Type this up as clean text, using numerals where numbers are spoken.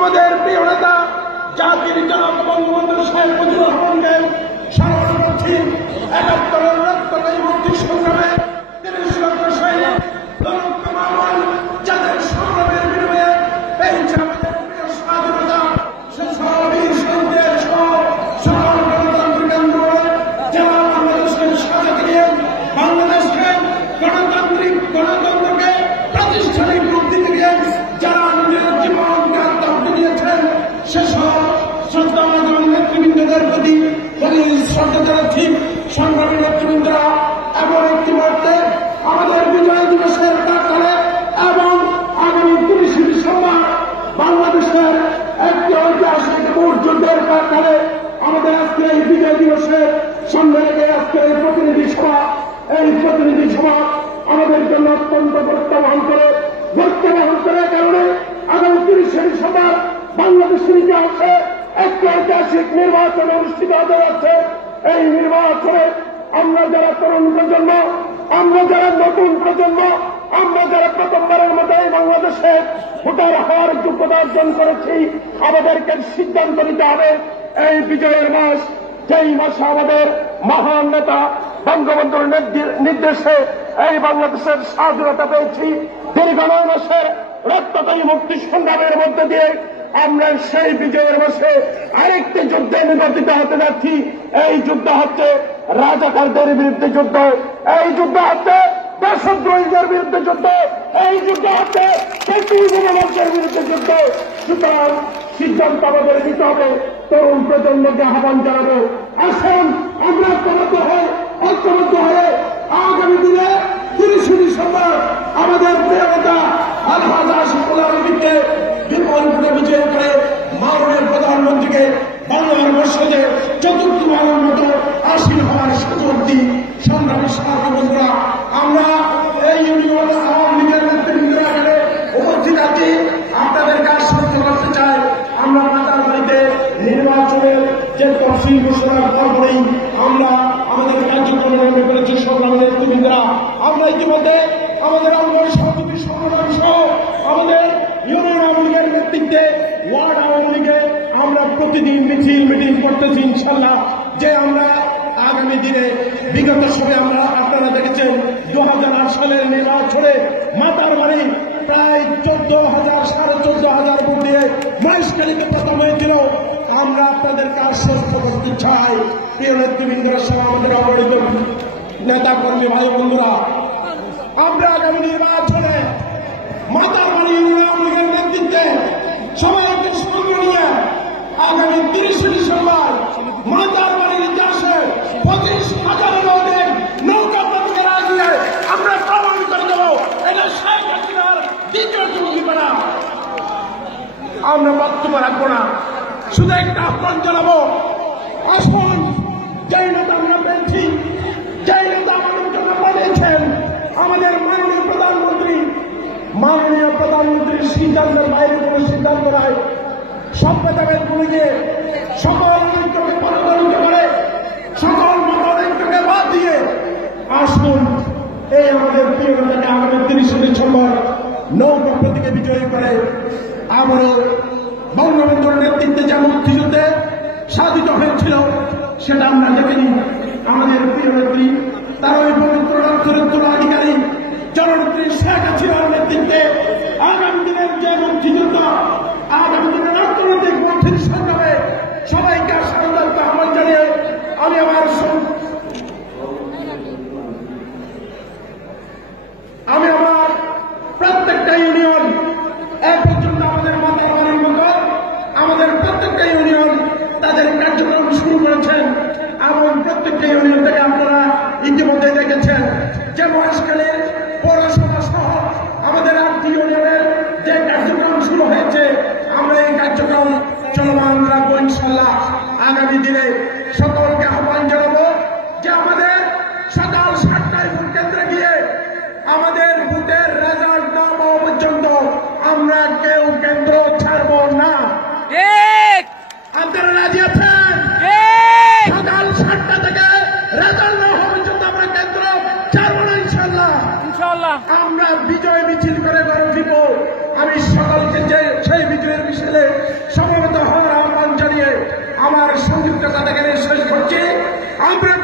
আমাদের প্রিয় নেতা জাতির জনক বঙ্গবন্ধু শেখ মুজিবুর রহমানকে স্মরণ করছি। ৭১ রক্তদায়ী মুক্তি সংগ্রামে ৩০ লক্ষ সৈনিক লক্ষ মানুষ যাদের সংগ্রামের বিনিময়ে পেয়েছে আমাদের প্রিয় স্বাধীনতা, সে সবই শহীদের সকল গণতান্ত্রিক আন্দোলন যারা বাংলাদেশের সাজাতে গিয়ে বাংলাদেশকে গণতন্ত্রকে প্রাতিষ্ঠানিক রূপ দিতে গিয়ে যারা নিজের জীবনকে আত্মহত্যা দিয়েছেন সেসব শ্রদ্ধাভাজন নেতৃবৃন্দদের প্রতি শ্রদ্ধা জানাচ্ছি। সংগ্রামী নেতৃবৃন্দরা এমন একটি মুহূর্তে আমাদের বিজয় দিবসের প্রাক্কালে এবং আগামী ৩০ ডিসেম্বর বাংলাদেশের একটি ঐতিহাসিক মুহূর্তের প্রাক্কালে আমাদের আজকে এই বিজয় দিবসের সামনে রেখে আজকে এই প্রতিনিধি সভা আমাদের জন্য অত্যন্ত গুরুত্ব বহন করে কারণে আগামী ৩০ ডিসেম্বর বাংলাদেশের ইতিহাসে একটি ঐতিহাসিক নির্বাচন অনুষ্ঠিত হতে যাচ্ছে। এই নির্বাচনে আমরা যারা তরুণ প্রজন্ম, আমরা যারা নতুন প্রজন্ম, আমরা যারা প্রথমবারের মতো এই বাংলাদেশে ভোটার হওয়ার যোগ্যতা অর্জন করেছি, আমাদেরকে সিদ্ধান্ত নিতে হবে এই বিজয়ের মাস, যেই মাসে আমাদের মহান নেতা বঙ্গবন্ধুর নির্দেশে এই বাংলাদেশের স্বাধীনতা পেয়েছি। দীর্ঘ ৯ মাসের রক্তদায়ী মুক্তি সংগ্রামের মধ্যে দিয়ে আমরা সেই বিজয়ের মাসে আরেকটি যুদ্ধে নিবর্তিত হতে যাচ্ছি। এই যুদ্ধ হচ্ছে রাজাকারদের বিরুদ্ধে যুদ্ধ, এই যুদ্ধ হচ্ছে দেশদ্রোহীদের বিরুদ্ধে যুদ্ধ, এই যুদ্ধ হচ্ছে গণতন্ত্রের বিরুদ্ধে যুদ্ধ। সুতরাং সিদ্ধান্ত আমাদের নিতে হবে, তরুণ প্রজন্মকে আহ্বান জানাবো, আসুন আমরা ঐক্যবদ্ধ হয়ে আগামী দিনে ৩০ ডিসেম্বর আমাদের প্রিয় নেতা আলহাজ আশিকুল আলমকে বিপুল ভোটে বিজয় করে মাননীয় প্রধানমন্ত্রীকে বাংলার মসজিদে চতুর্থবারের মতো আসীন হওয়ার সুযোগ দিই। সংগ্রামী সাথী বন্ধুরা, আমরা এই ইউনিয়ন আওয়ামী লীগের নেতৃবৃন্দরা এখানে উপস্থিত আছি, আপনাদের কাজ সত্য করতে চাই। আমরা মাতারবাড়িতে নির্বাচনের যে তফসিল ঘোষণার পরপরই আমরা আমাদের কার্যক্রম আরম্ভ করেছি। সংগ্রামী নেতৃবৃন্দরা, আমরা ইতিমধ্যে আমাদের অঙ্গন সমিতি সংগঠন সহ আমাদের ইউনিয়ন আওয়ামী লীগের নেতৃত্বে ওয়ার্ড আওয়ামী লীগে আমরা প্রতিদিন মিটিং করতেছি ইনশাল্লাহ, যে আমরা আগামী দিনে বিগত সময়ে আমরা আপনারা দেখেছেন ২০০৮ সালের নির্বাচনে মাতারবাড়ি প্রায় ১৪,০০০ ১৪,৫০০ ভোট দিয়ে মহেশখালীতে প্রথম হয়েছিল। আমরা আপনাদেরকে আশ্বস্ত করতে চাই, প্রিয় নেতৃবৃন্দরা সহ আমাদের অবহিত নেতা কর্মী ভাই বন্ধুরা, আমরা আগামী নির্বাচনে মাতারবাড়ি ইউনিয়ন আওয়ামী লীগের নেতৃত্বে সবাইকে সঙ্গে নিয়ে আগামী ৩০ ডিসেম্বর মাতারবাড়ির ইতিহাসে ২৫,০০০-এর অধিক নৌকা প্রতীকের আগে আমরা প্রমাণ করে দেব এটা শেখ হাসিনার দ্বিতীয় চুক্তিপাড়া। আমরা বক্তব্য রাখবো না, শুধু একটা আহ্বান জানাবো, আসুন যেই নেতা আমরা পেয়েছি, যেই নেতা আমাদের জন্য পাঠিয়েছেন আমাদের মাননীয় প্রধানমন্ত্রীর সিদ্ধান্তের বাইরে কোন সিদ্ধান্ত নাই। সভ্যতাবেদ বলে গিয়ে সকল ঐক্যকে পরাজিত করে, সকল মতানৈক্যকে বাদ দিয়ে আসুন এই আমাদের প্রিয় নেতাকে আগামী ৩০ ডিসেম্বর নৌকা প্রতীকে বিজয়ী করে আমরা বঙ্গবন্ধুর নেতৃত্বে যে মুক্তিযুদ্ধে সাধিত হয়েছিল সেটা আমরা দেখিনি। আমাদের প্রিয় নেত্রী তার ওই পবিত্র রক্তের উত্তরাধিকারী জননেত্রী শেখ হাসিনার নেতৃত্বে আগামী দিনের যে মুক্তিযুদ্ধ, আগামী দিনের রাজনৈতিক মুক্তির সংগ্রামে সবাইকে স্বাগত আহ্বান জানিয়ে আমি আমার প্রত্যেকটা ইউনিয়ন এক পর্যন্ত আমাদের মাতারবাড়ির মতো আমাদের প্রত্যেকটা ইউনিয়ন তাদের কার্যক্রম শুরু করেছেন এবং প্রত্যেকটা ইউনিয়ন থেকে আপনারা ইতিমধ্যে দেখেছেন যে মহেশখালী পৌরসভা সহ আমাদের ৮টি ইউনিয়নের যে আমার সংযুক্ত কথা শেষ করছে। আমরা